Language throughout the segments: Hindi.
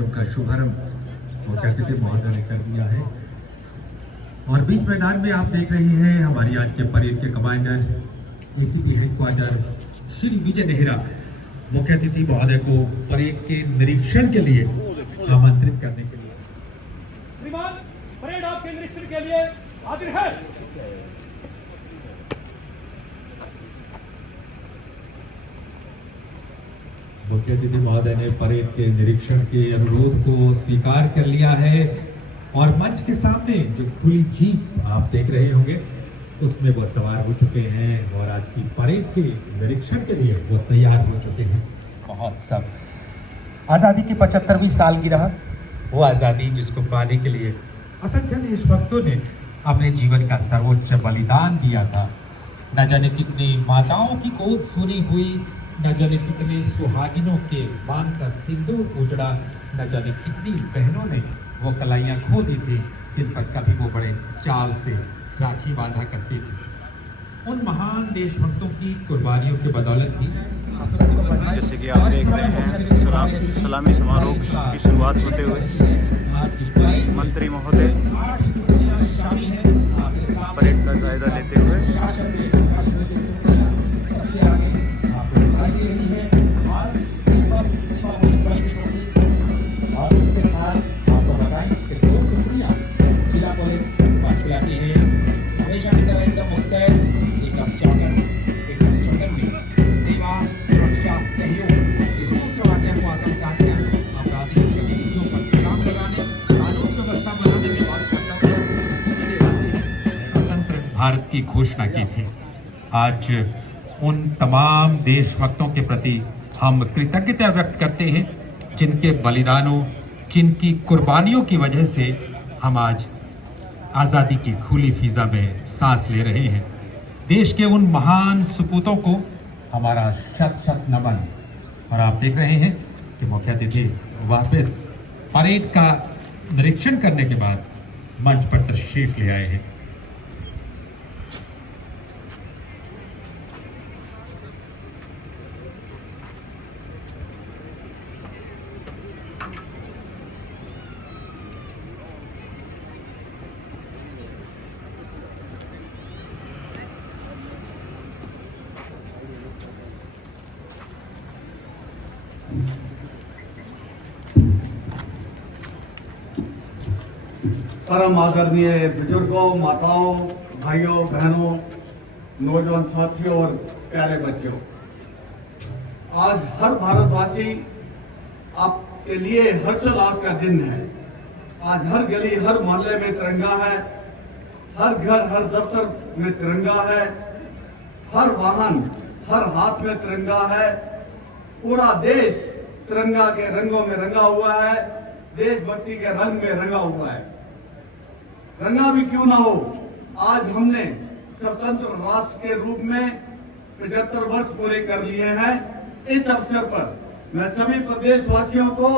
कार्यक्रम का शुभारंभ मुख्य अतिथि महोदय ने कर दिया है। और बीच मैदान में आप देख रहे हैं हमारी आज के परेड के commander ACP headquarter Shri Vijay Nehra मुख्य अतिथि महोदय को परेड के निरीक्षण के लिए आमंत्रित करने के लिए। श्रीमान, परेड आपके निरीक्षण के लिए हाजिर है। मुख्य अतिथि महोदय ने परेड के निरीक्षण के अनुरोध को स्वीकार कर लिया है और मंच के सामने जो खुली जीप आप देख रहे होंगे उसमें वो सवार हो चुके हैं और आज की परेड के निरीक्षण के लिए वो तैयार हो चुके हैं। महोत्सव आजादी की 75वीं सालगिरह, वो आजादी जिसको पाने के लिए असंख्य देशभक्तों ने अपने जीवन का सर्वोच्च बलिदान दिया था। न जाने कितनी माताओं की गोद सुनी हुई, न जाने कितने सुहागिनों के बांध का सिंदूर उजड़ा, न जाने कितनी बहनों ने वो कलाइयां खो दी थी जिन पर कभी वो बड़े चाव से राखी बांधा करती थी। उन महान देशभक्तों की कुर्बानियों की बदौलत ही जैसे कि आप देख रहे हैं सलामी समारोह की शुरुआत होते हुए मंत्री महोदय परेड का जायजा लेते हुए हमेशा की तरह एकदम मुस्तैद, एकदम चौकस, एकदम चौकन्नी, सेवा, सुरक्षा, सहयोग इस सूत्र वाक्य को आत्मसात कर आपराधिक गतिविधियों पर लगाम लगाने, कानून व्यवस्था बनाने के बाद कर्तव्य निभाने वाले स्वतंत्र भारत की घोषणा की थी। आज उन तमाम देशभक्तों के प्रति हम कृतज्ञता व्यक्त करते हैं जिनके बलिदानों, जिनकी कुर्बानियों की वजह से हम आज आज़ादी की खुली फिजा में सांस ले रहे हैं। देश के उन महान सपूतों को हमारा शत शत नमन। और आप देख रहे हैं कि मुख्य अतिथि वापस परेड का निरीक्षण करने के बाद मंच पर तशरीफ ले आए हैं। परम आदरणीय बुजुर्गों, माताओं, भाइयों, बहनों, नौजवान साथियों और प्यारे बच्चों, आज हर भारतवासी आपके लिए हर्षोल्लास का दिन है। आज हर गली, हर मोहल्ले में तिरंगा है, हर घर, हर दफ्तर में तिरंगा है, हर वाहन, हर हाथ में तिरंगा है। पूरा देश तिरंगा के रंगों में रंगा हुआ है, देशभक्ति के रंग में रंगा हुआ है। रंगा भी क्यों ना हो, आज हमने स्वतंत्र राष्ट्र के रूप में 75 वर्ष पूरे कर लिए हैं। इस अवसर पर मैं सभी प्रदेशवासियों को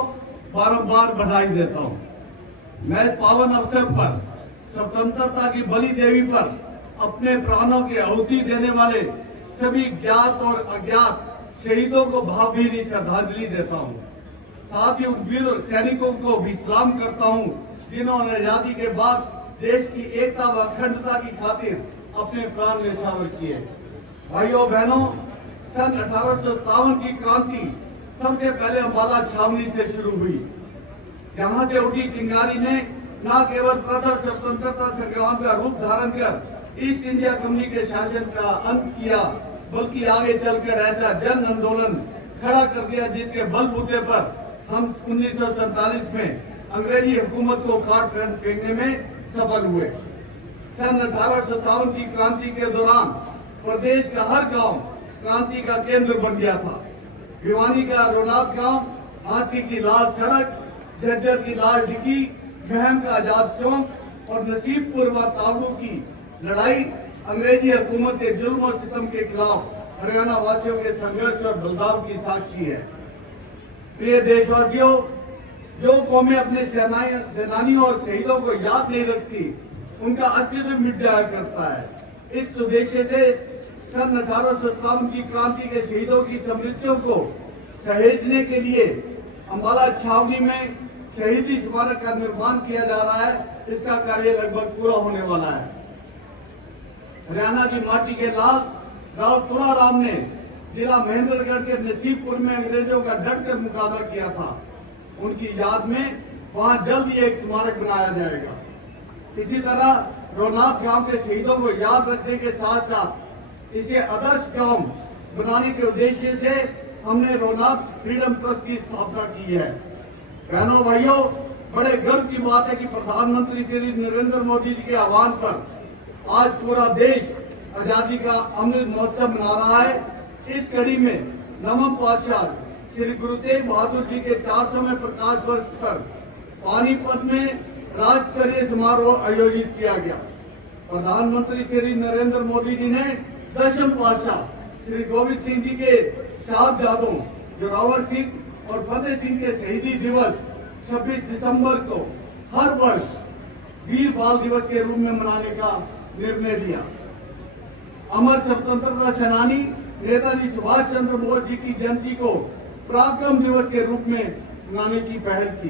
बारंबार बधाई देता हूं। मैं इस पावन अवसर पर स्वतंत्रता की बलि देवी पर अपने प्राणों की आहुति देने वाले सभी ज्ञात और अज्ञात शहीदों को भावभीनी श्रद्धांजलि देता हूं। साथ ही उन वीर सैनिकों को भी सलाम करता हूं जिन्होंने आजादी के बाद देश की एकता व अखंडता की खातिर अपने प्राण न्यौछावर किए। भाइयों बहनों, सन 1857 की क्रांति सबसे पहले अम्बाला छावनी से शुरू हुई। यहाँ से उठी चिंगारी ने न केवल प्रथम स्वतंत्रता संग्राम का रूप धारण कर ईस्ट इंडिया कंपनी के शासन का अंत किया, बल्कि आगे चलकर ऐसा जन आंदोलन खड़ा कर दिया जिसके बलबूते पर हम 1947 में अंग्रेजी हुकूमत को उखाड़ फेंकने में सफल हुए। सन 1857 की क्रांति के दौरान प्रदेश का हर गांव क्रांति का केंद्र बन गया था। भिवानी का रोनाथ गांव, झांसी की लाल सड़क, झज्जर की लाल डिग्गी, महम का आजाद चौक और नसीबपुर व तावड़ू की लड़ाई अंग्रेजी हुकूमत के जुल्म और सितम के खिलाफ हरियाणा वासियों के संघर्ष और बलिदान की साक्षी है। प्रिय देशवासियों, जो कौमें अपने सेनानियों और शहीदों को याद नहीं रखती, उनका अस्तित्व मिट जाया करता है। इस उद्देश्य से सन 1857 की क्रांति के शहीदों की स्मृतियों को सहेजने के लिए अंबाला छावनी में शहीदी स्मारक का निर्माण किया जा रहा है। इसका कार्य लगभग पूरा होने वाला है। हरियाणा की माटी के लाल राव तुलाराम ने जिला महेंद्रगढ़ के नसीबपुर में अंग्रेजों का डटकर मुकाबला किया था। उनकी याद में वहां जल्द ही एक स्मारक बनाया जाएगा। इसी तरह रोनाथ गांव के शहीदों को याद रखने के साथ साथ इसे आदर्श गांव बनाने के उद्देश्य से हमने रोनाथ फ्रीडम ट्रस्ट की स्थापना की है। बहनों भाइयों, बड़े गर्व की बात है कि प्रधानमंत्री श्री नरेंद्र मोदी जी के आह्वान पर आज पूरा देश आजादी का अमृत महोत्सव मना रहा है। इस कड़ी में नवम पातशाह श्री गुरु तेग बहादुर जी के 400वें प्रकाश वर्ष पर पानीपत में राज्य स्तरीय समारोह आयोजित किया गया। प्रधानमंत्री श्री नरेंद्र मोदी जी ने 10वें पातशाह श्री गोविंद सिंह जी के साहबजादों जोरावर सिंह और फतेह सिंह के शहीदी दिवस 26 दिसंबर को हर वर्ष वीर बाल दिवस के रूप में मनाने का निर्णय लिया। अमर स्वतंत्रता सेनानी नेताजी सुभाष चंद्र बोस जी की जयंती को पराक्रम दिवस के रूप में मनाने की पहल की।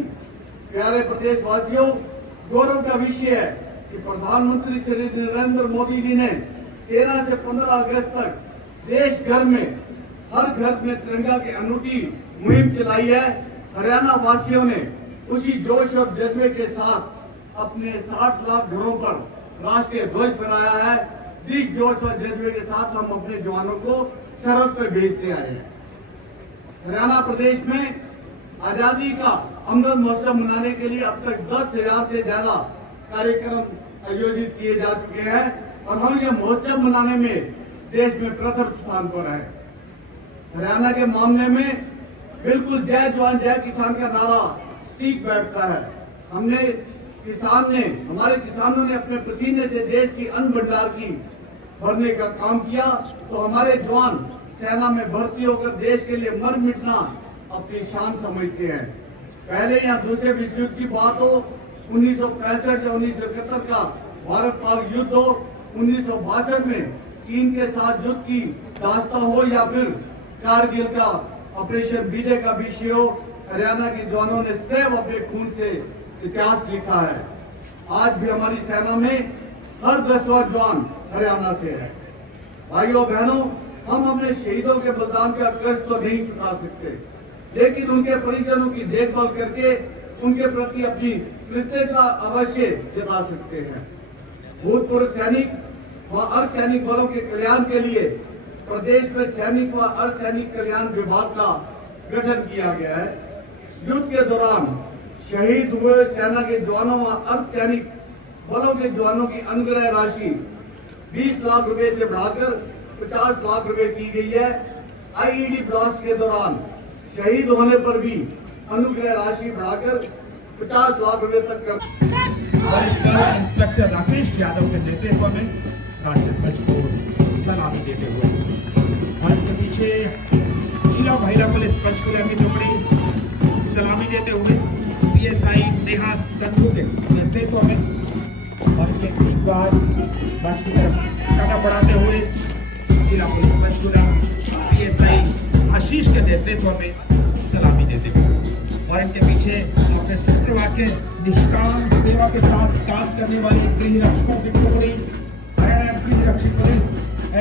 प्यारे प्रदेशवासियों, गौरव का विषय है कि प्रधानमंत्री श्री नरेंद्र मोदी जी ने 13 से 15 अगस्त तक देश भर में हर घर में तिरंगा की अनूठी मुहिम चलाई है। हरियाणा वासियों ने उसी जोश और जज्बे के साथ अपने 60 लाख घरों पर राष्ट्रीय ध्वज फहराया है, जिस जोश और जज्बे के साथ हम अपने जवानों को सरहद पर भेजते आए हैं। हरियाणा प्रदेश में आजादी का अमृत महोत्सव मनाने के लिए अब तक 10,000 से ज्यादा कार्यक्रम आयोजित किए जा चुके हैं और हम ये महोत्सव मनाने में देश में प्रथम स्थान पर है। हरियाणा के मामले में बिल्कुल जय जवान जय किसान का नारा ठीक बैठता है। हमारे किसानों ने अपने पसीने से देश की अन्न भंडार की भरने का काम किया, तो हमारे जवान सेना में भर्ती होकर देश के लिए मर मिटना अपनी शान समझते हैं। पहले या दूसरे विश्व युद्ध की बात हो, 1965 या 1971 का भारत पाक युद्ध हो, 1962 में चीन के साथ युद्ध की दास्तां हो या फिर कारगिल का ऑपरेशन विजय का विषय हो, हरियाणा के जवानों ने सदैव अपने खून से इतिहास लिखा है। आज भी हमारी सेना में हर 10वां जवान हरियाणा से है। भाइयों बहनों, हम अपने शहीदों के बलिदान का कर्ज तो नहीं चुका सकते, लेकिन उनके परिजनों की देखभाल करके उनके प्रति अपनी कृतज्ञता अवश्य जता सकते हैं। भूतपूर्व सैनिक व अर्धसैनिक बलों के कल्याण के लिए प्रदेश में सैनिक व अर्धसैनिक कल्याण विभाग का गठन किया गया है। युद्ध के दौरान शहीद हुए सेना के जवानों व अर्धसैनिक बलों के जवानों की अनुग्रह राशि 20 लाख रुपए से बढ़ाकर 50 लाख रुपए की गई है। आईईडी ब्लास्ट के दौरान शहीद होने पर भी अनुग्रह राशि बढ़ाकर 50 लाख रुपए तक कर। और इस पर इंस्पेक्टर राकेश यादव के नेतृत्व में राष्ट्रीय ध्वज को सलामी देते हुए और इनके पीछे जिला महिला पुलिस पंचकुला की टुकड़ी सलामी देते हुए पीएसआई नेहा संधू के नेतृत्व में और इनके ठीक बाद मंच की तरफ कदम बढ़ाते हुए जिला पुलिस पंचकुला पीएसआई आशीष के नेतृत्व में सलामी देते हुए और इनके पीछे अपने सूत्र वाक्य निष्काम सेवा के साथ काम करने वाली गृह रक्षकों की टुकड़ी हरियाणा गृह रक्षक पुलिस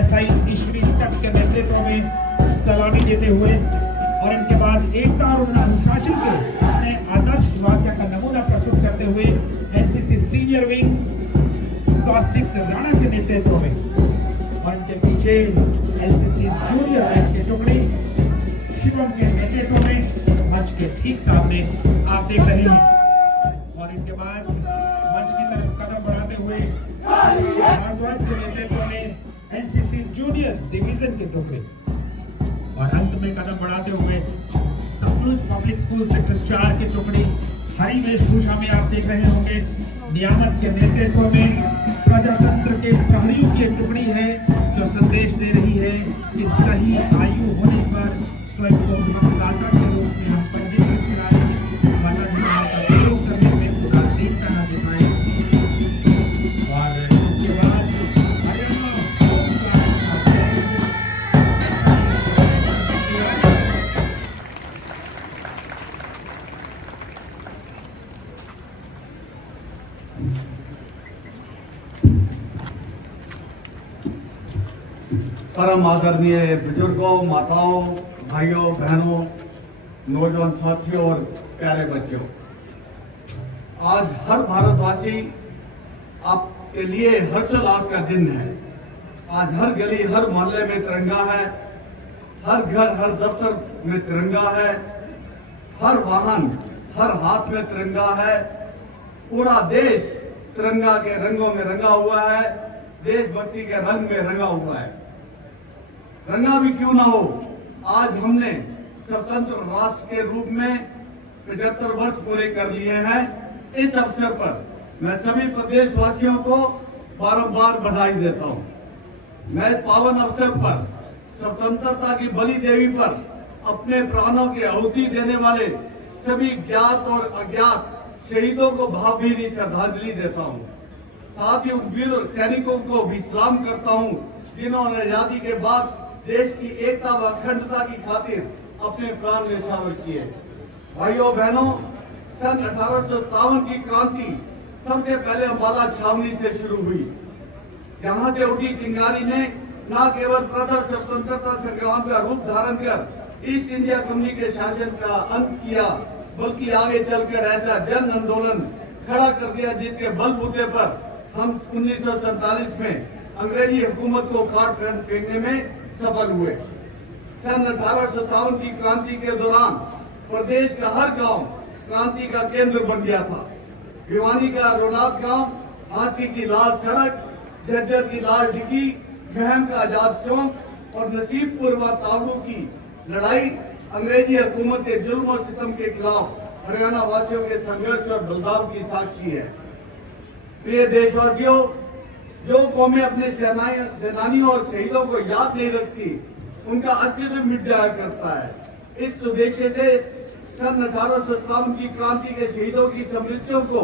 एसआई ईश्वरी तक के नेतृत्व में सलामी देते हुए और इनके बाद एकता और अनुशासन के अपने आदर्श वाक्य का नमूना प्रस्तुत करते हुए एनसीसी सीनियर विंग स्वास्तिक राणा के नेतृत्व में और इनके पीछे एनसीसी जूनियर विंग की टुकड़ी शिवम के नेतृत्व में मंच के ठीक सामने आप देख रहे हैं और इनके बाद मंच की तरफ कदम बढ़ाते हुए भारद्वाज के नेतृत्व में एनसीसी जूनियर डिवीजन के टुकड़े और अंत में कदम बढ़ाते हुए सतलुज पब्लिक स्कूल सेक्टर 4 की टुकड़ी हरी वेशभूषा में आप देख रहे होंगे नियामक के नेतृत्व में प्रजातंत्र के प्रहरियों की टुकड़ी है जो संदेश दे रही है कि सही आयु होने पर स्वयं को मतदाता के रूप में हम पंजीकृत कराएं, मताधिकार का प्रयोग करने में उदासीनता न दिखाएं और उसके बाद परम आदरणीय बुजुर्गों, माताओं, भाइयों, बहनों, नौजवान साथियों और प्यारे बच्चों, आज हर भारतवासी आपके लिए हर्षोल्लास का दिन है। आज हर गली, हर मोहल्ले में तिरंगा है, हर घर, हर दफ्तर में तिरंगा है, हर वाहन, हर हाथ में तिरंगा है। पूरा देश तिरंगा के रंगों में रंगा हुआ है, देशभक्ति के रंग में रंगा हुआ है। रंगा भी क्यों ना हो, आज हमने स्वतंत्र राष्ट्र के रूप में 75 वर्ष पूरे कर लिए हैं। इस अवसर पर मैं सभी प्रदेशवासियों को बारंबार बधाई देता हूं। मैं इस पावन अवसर पर स्वतंत्रता की बलि देवी पर अपने प्राणों की आहुति देने वाले सभी ज्ञात और अज्ञात शहीदों को भावभीनी श्रद्धांजलि देता हूं। साथ ही उन वीर सैनिकों को भी सलाम करता हूं जिन्होंने आजादी के बाद देश की एकता व अखंडता की खातिर अपने प्राण न्यौछावर किए। भाइयों बहनों, सन 1857 की क्रांति सबसे पहले अम्बाला छावनी से शुरू हुई। यहाँ से उठी चिंगारी ने न केवल प्रथम स्वतंत्रता संग्राम का रूप धारण कर ईस्ट इंडिया कंपनी के शासन का अंत किया, बल्कि आगे चलकर ऐसा जन आंदोलन खड़ा कर दिया जिसके बलबूते पर हम 1947 में अंग्रेजी हुकूमत को उखाड़ फेंकने में सफल हुए। सन 1857 की क्रांति के दौरान प्रदेश का हर गांव क्रांति का केंद्र बन गया था। भिवानी का रोनाथ गांव, हांसी की लाल सड़क, झज्जर की लाल डिग्गी, महम का आजाद चौक और नसीबपुर व तावड़ू की लड़ाई अंग्रेजी हुकूमत के जुल्म और सितम के खिलाफ हरियाणा वासियों के संघर्ष और बलिदान की साक्षी है। प्रिय देशवासियों, जो कौमें अपने सेनानियों और शहीदों को याद नहीं रखती, उनका अस्तित्व मिट जाया करता है। इस उद्देश्य से सन 1857 की क्रांति के शहीदों की स्मृतियों को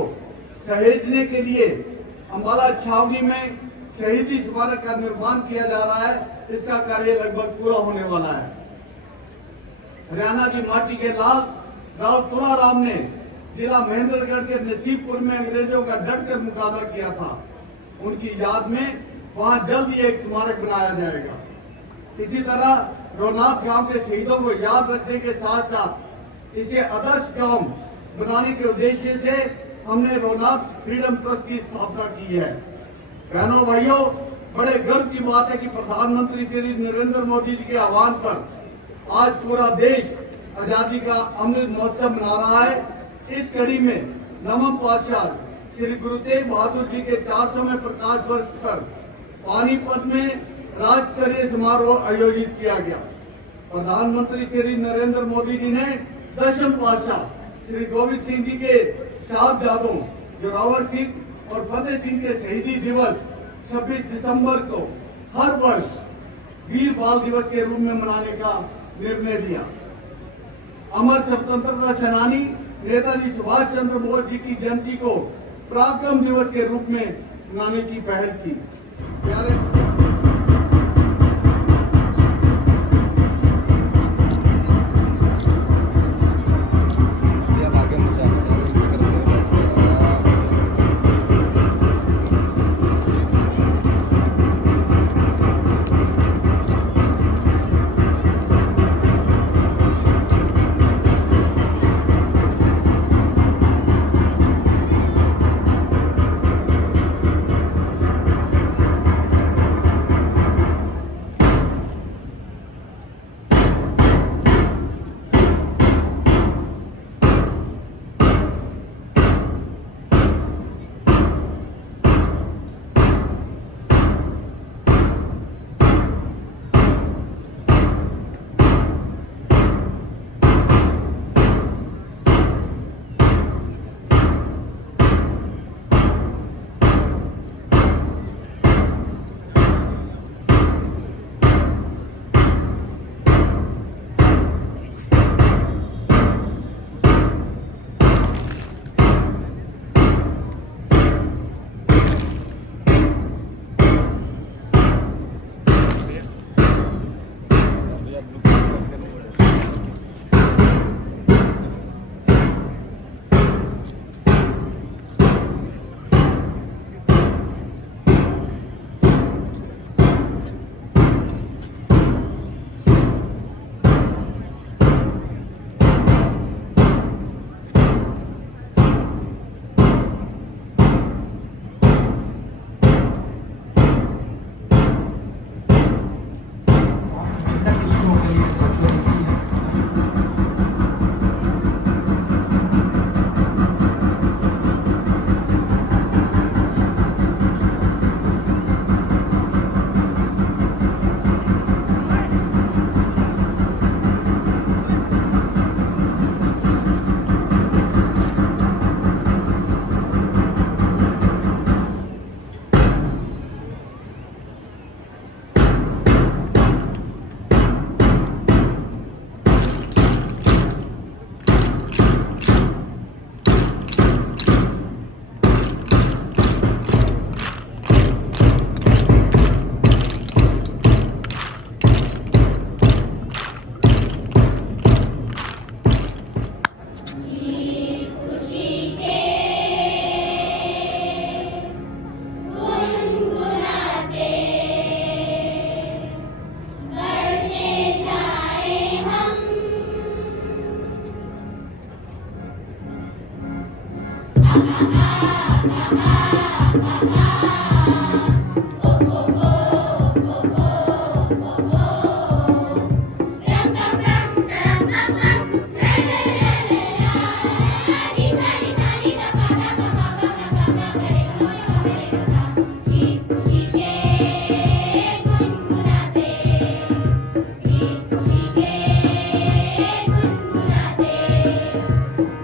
सहेजने के लिए अम्बाला छावनी में शहीदी स्मारक का निर्माण किया जा रहा है। इसका कार्य लगभग पूरा होने वाला है। हरियाणा की माटी के लाल राव तुलाराम ने जिला महेंद्रगढ़ के नसीबपुर में अंग्रेजों का डटकर मुकाबला किया था। उनकी याद में वहां जल्द ही एक स्मारक बनाया जाएगा। इसी तरह रोनाथ गांव के शहीदों को याद रखने के साथ साथ इसे आदर्श गांव बनाने के उद्देश्य से हमने रोनाथ फ्रीडम ट्रस्ट की स्थापना की है। बहनों भाइयों, बड़े गर्व की बात है कि प्रधानमंत्री श्री नरेंद्र मोदी जी के आह्वान पर आज पूरा देश आजादी का अमृत महोत्सव मना रहा है। इस कड़ी में नवम पातशाह श्री गुरु तेग बहादुर जी के 400वें प्रकाश वर्ष पर पानीपत में राज्य स्तरीय समारोह आयोजित किया गया। प्रधानमंत्री श्री नरेंद्र मोदी जी ने 10वें पातशाह श्री गोविंद सिंह जी के साहबजादों जोरावर सिंह और फतेह सिंह के शहीदी दिवस 26 दिसंबर को हर वर्ष वीर बाल दिवस के रूप में मनाने का निर्णय लिया। अमर स्वतंत्रता सेनानी नेताजी सुभाष चंद्र बोस जी की जयंती को पराक्रम दिवस के रूप में मनाने की पहल की। प्यारे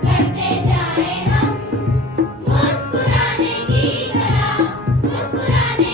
बढ़ते जाए हम मुस्कुराने की तरह, मुस्कुराने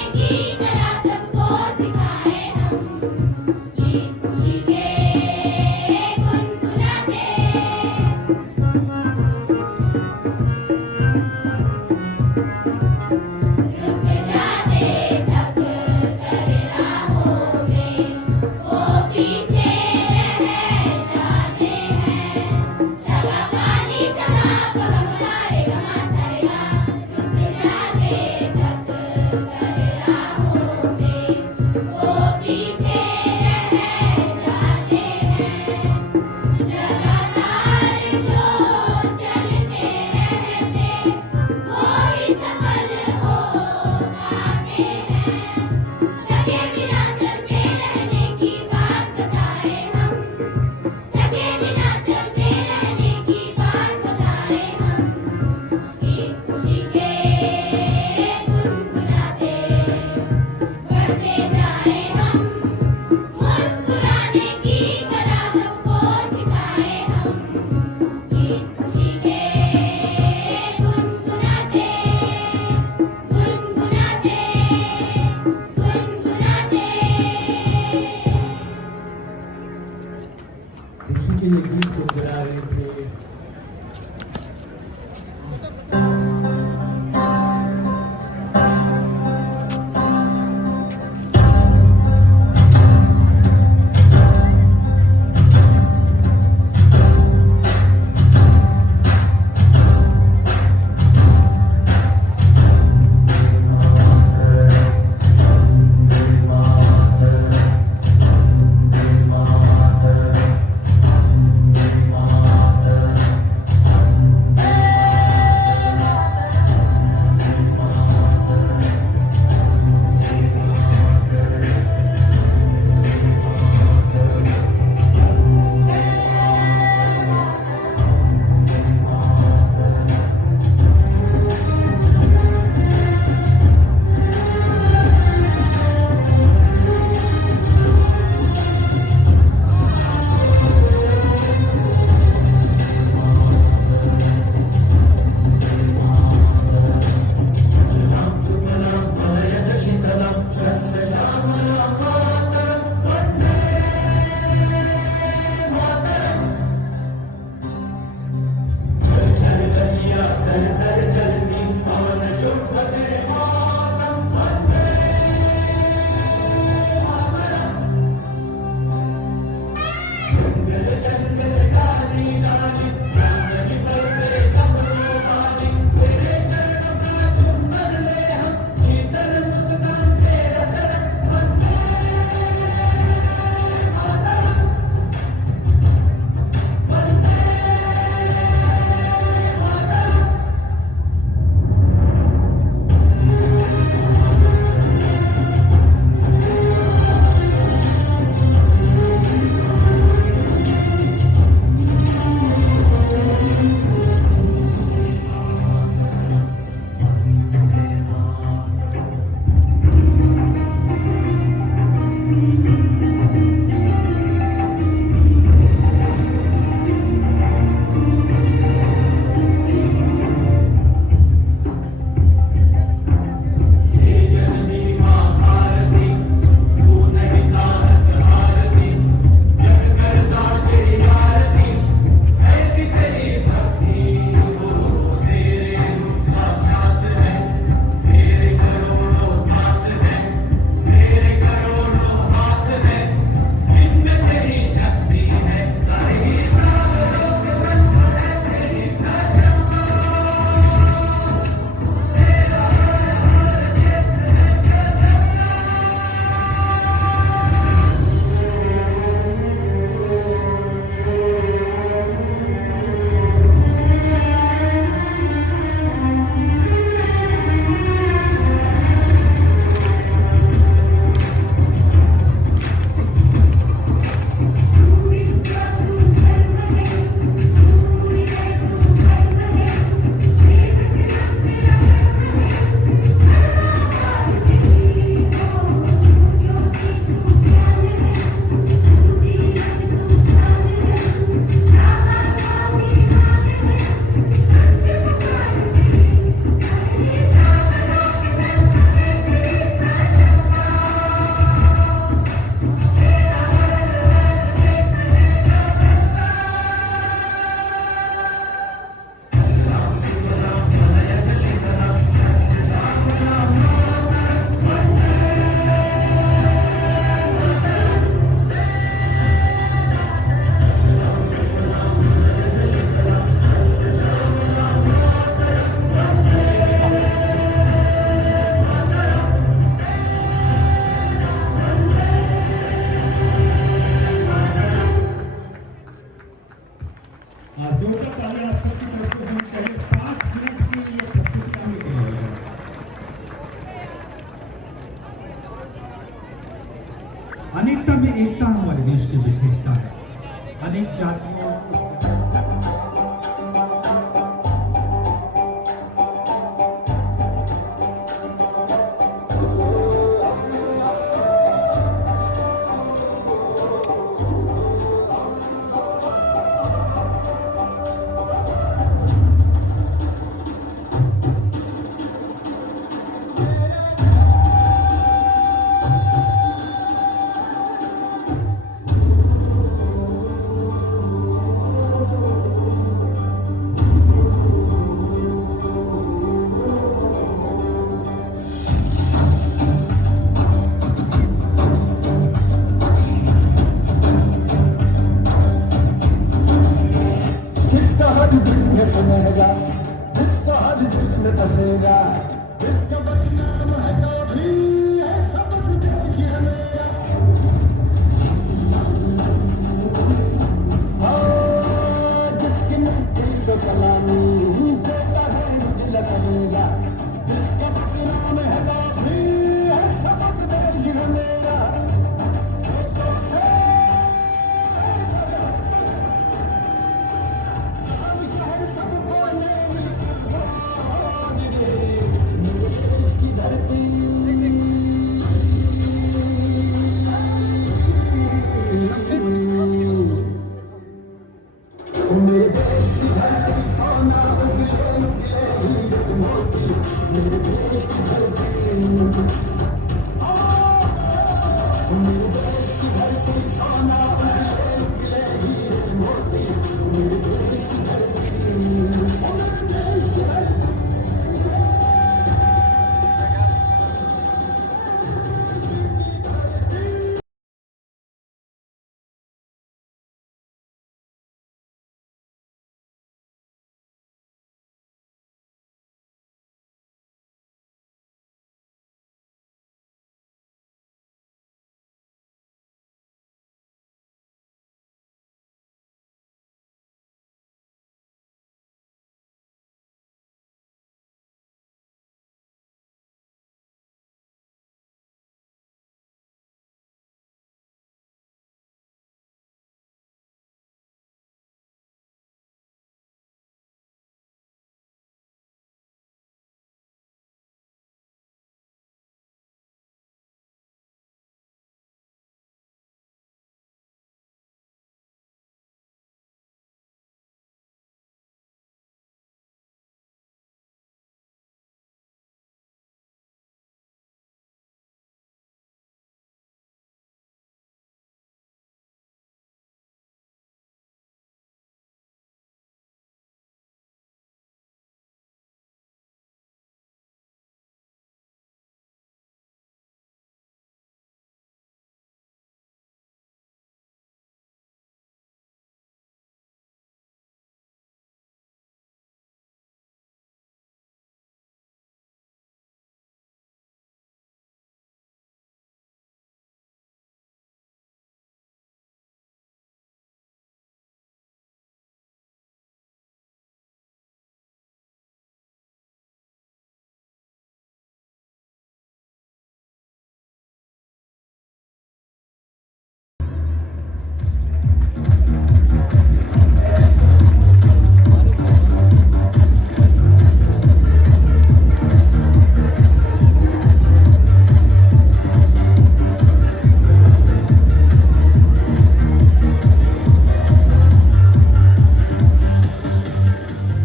आज जिसने बसेगा जिसका बस नाम है काफी ऐसा बस देखिए मेरा जिसकी मिट्टी को सलामी देता है दिल समेगा जिसका बस नाम है काफी ऐसा बस देखिए मेरा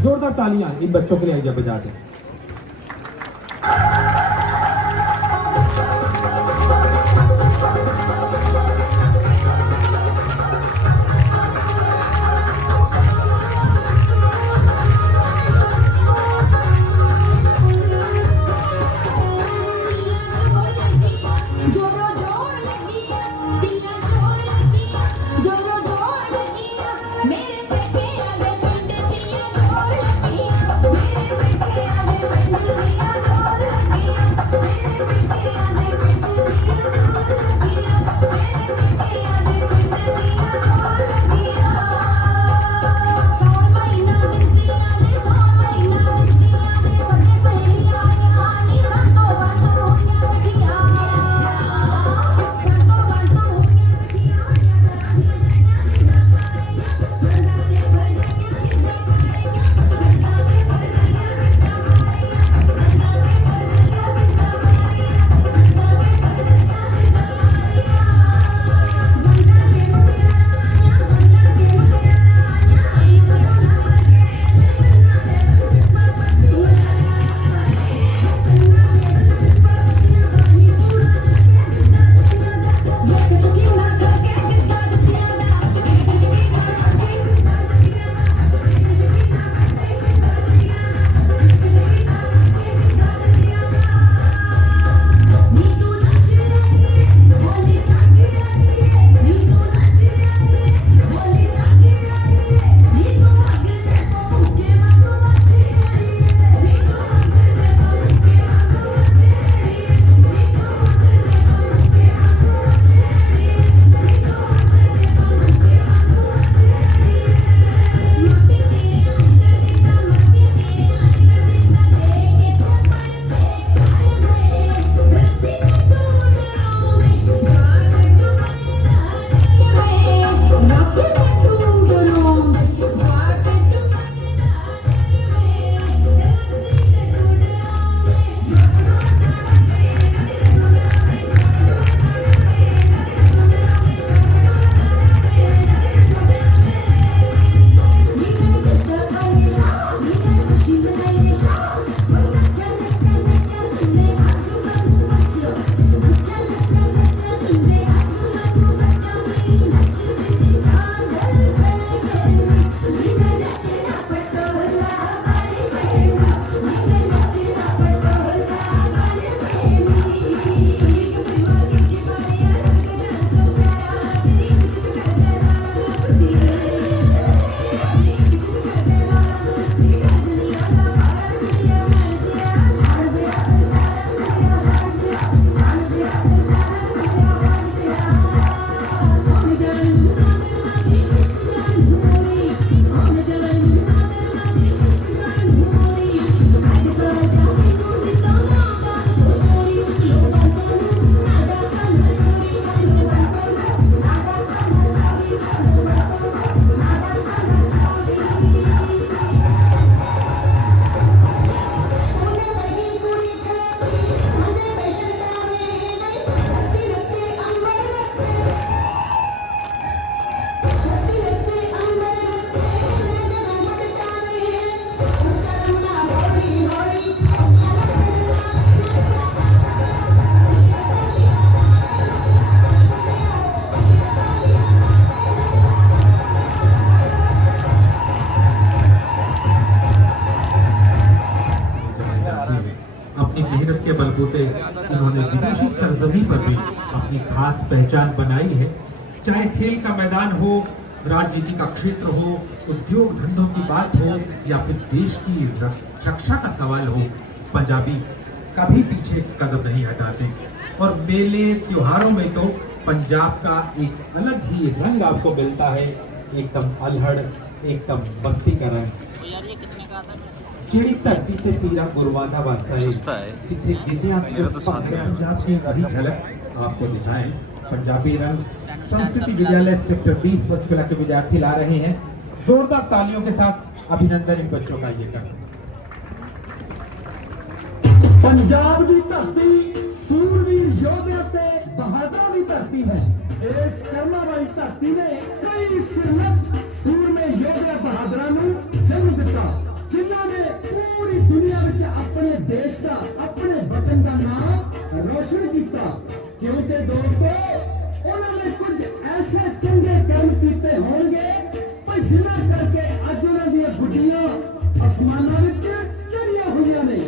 जोरदार तालियां इन बच्चों के लिए आइए बजा के। जोरो जोर लगिया दिया जोर लगिया जोरो जोर लगिया मेरे बेटे आगे पिंड दिया जोर लगिया मेरे बेटे आगे अपनी मेहनत के बलबूते इन्होंने विदेशी सरजमी पर भी अपनी खास पहचान बनाई है। चाहे खेल का मैदान हो, राजनीति का क्षेत्र हो, उद्योग धंधों की बात हो या फिर देश की रक्षा का सवाल हो, पंजाबी कभी पीछे कदम नहीं हटाते। और मेले त्योहारों में तो पंजाब का एक अलग ही रंग आपको मिलता है, एकदम अल्हड़, एकदम मस्ती का रंग। चिड़ी धरती ते पीरा गुरवादा वासा सस्ता है। जिथे गिद्धियां मेरा तो साथ गया। पंजाब की वही झलक आपको दिखाएं। पंजाबी रंग संस्कृति विद्यालय सेक्टर 20 पंचकुला के विद्यार्थी ला रहे हैं। जोरदार तालियों के साथ अभिनंदन इन बच्चों का ये कर। पंजाब की धरती सूरवीर योद्धा से बहादुर की धरती है। इस कर्मा वाली धरती ने कई सिरलत सूरमे योद्धा बहादुरां नूं जन्म दिता, जिन्हां ने पूरी दुनिया विच अपने देश का, अपने वतन का नाम रोशन किया। क्योंकि दोस्तों उन्होंने कुछ ऐसे चंगे कर्म किए होंगे पर जिन्हां करके अज उन्हां दी गुड्डियां आसमानां विच चढ़ियां होईयां ने।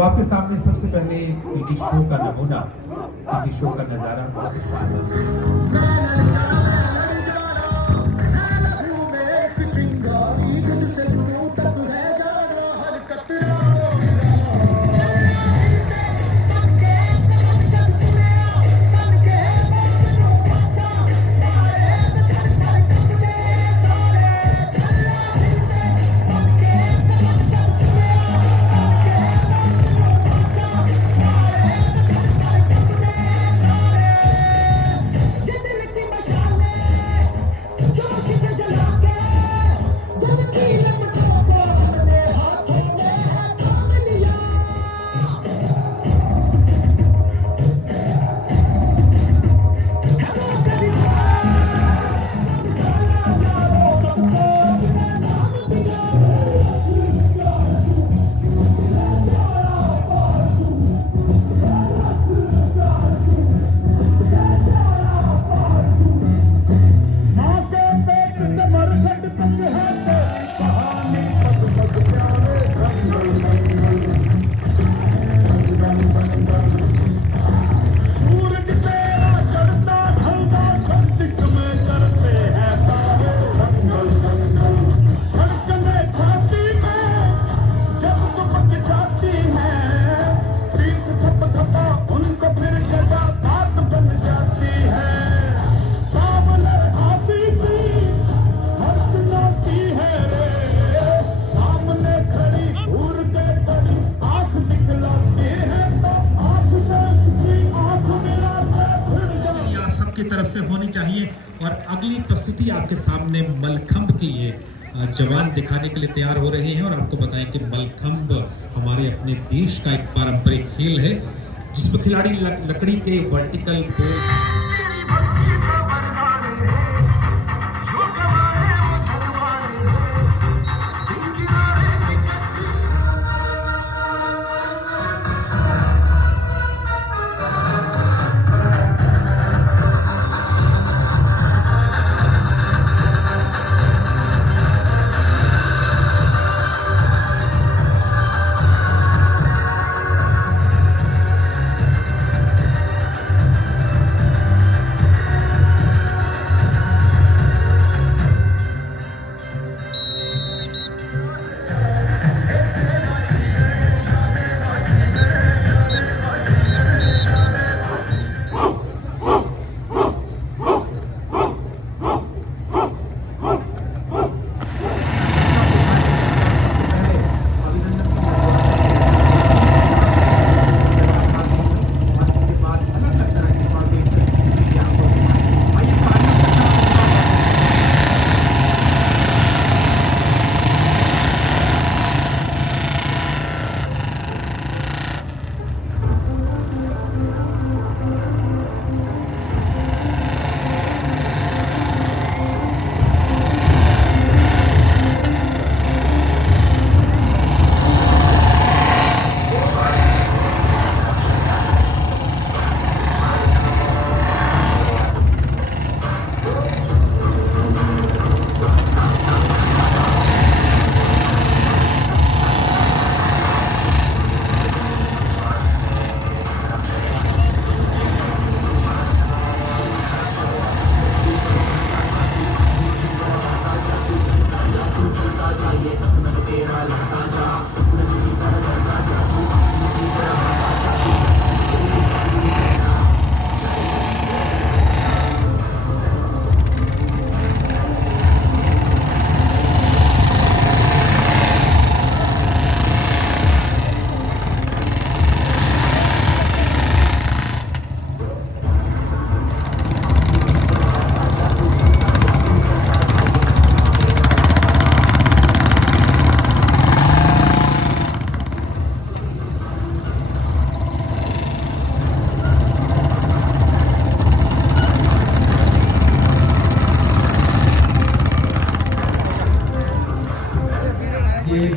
तो आपके सामने सबसे पहले पीटी शो का नमूना, पीटी शो का नजारा। तरफ से होनी चाहिए। और अगली प्रस्तुति आपके सामने मलखंब की ये जवान दिखाने के लिए तैयार हो रहे हैं। और आपको बताएं कि मलखंब हमारे अपने देश का एक पारंपरिक खेल है जिसमें खिलाड़ी लकड़ी के वर्टिकल बोर्ड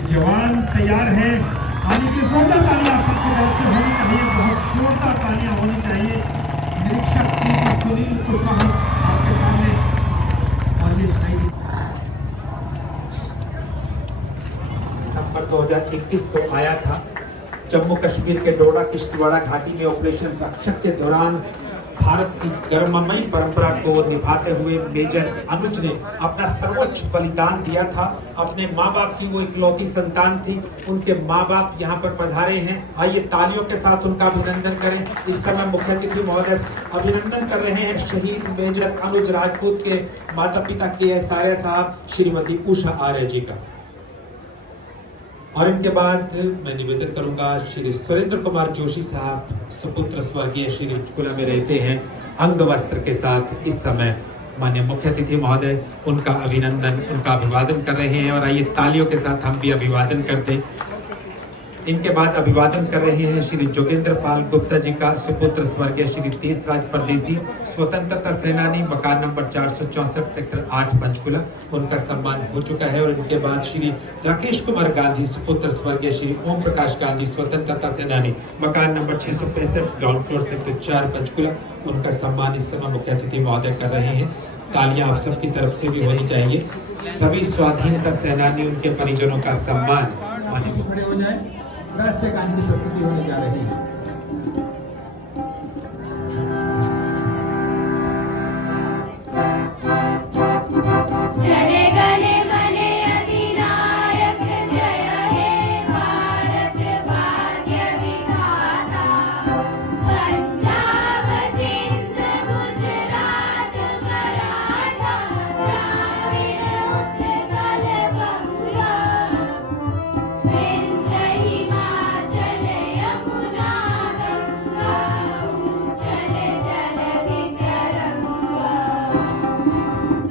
जवान तैयार है। आने के जोरदार तालियां सबकी तरफ से होनी चाहिए, बहुत जोरदार तालियां होनी चाहिए। निरीक्षक टीम सुनील कुशवाहा आपके सामने नंबर 2021 को आया था जम्मू कश्मीर के डोडा किश्तवाड़ा घाटी में ऑपरेशन रक्षक के दौरान भारत की गर्ममयी परंपरा को निभाते हुए मेजर अनुज ने अपना सर्वोच्च बलिदान दिया था। अपने माँ बाप की वो इकलौती संतान थी, उनके माँ बाप यहाँ पर पधारे हैं। आइए तालियों के साथ उनका अभिनंदन करें। इस समय मुख्य अतिथि महोदय अभिनंदन कर रहे हैं शहीद मेजर अनुज राजपूत के माता पिता के आर्य साहब श्रीमती उषा आर्य जी का। और इनके बाद मैं निवेदन करूंगा श्री सुरेंद्र कुमार जोशी साहब सुपुत्र स्वर्गीय श्री पंचकुला में रहते हैं, अंग वस्त्र के साथ इस समय माननीय मुख्य अतिथि महोदय उनका अभिनंदन, उनका अभिवादन कर रहे हैं। और आइए तालियों के साथ हम भी अभिवादन करते हैं। इनके बाद अभिवादन कर रहे हैं श्री जोगेंद्र पाल गुप्ता जी का सुपुत्र स्वर्गीय श्री तेजराज परदेसी, स्वतंत्रता सेनानी, मकान नंबर 464 सेक्टर 8 पंचकुला। उनका सम्मान हो चुका है। और इनके बाद श्री राकेश कुमार गांधी सुपुत्र स्वर्गीय श्री ओम प्रकाश गांधी, स्वतंत्रता सेनानी, मकान number 665 ground floor sector 4 Panchkula. उनका सम्मान इस समय मुख्य अतिथि महोदय कर रहे हैं। तालियां आप सबकी तरफ से भी होनी चाहिए। सभी स्वाधीनता सेनानी, उनके परिजनों का सम्मान। खड़े हो जाए, राष्ट्रीय गान की प्रस्तुति होने जा रही है। जने गने मने अधिनायक जय हे भारत भाग्य विधाता, पंजाब सिंध गुजरात मराठा, द्राविड़ उत्कल बंगा, विंध्य हिमाचल यमुना गंगा, उच्छल जल वितरंगा,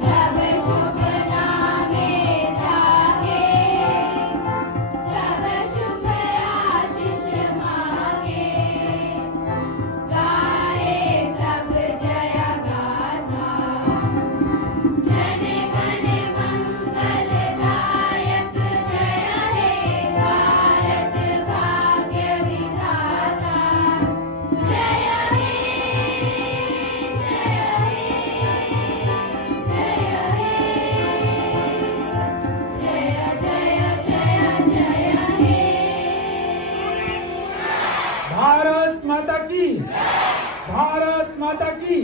तब शुभ नामे जागे, तब शुभ आशीष मांगे, गाए सब जय गाथा, जन गण मंगलदायक जय हे भारत भाग्य विधाता, जय हे भारत माता की, भारत माता की।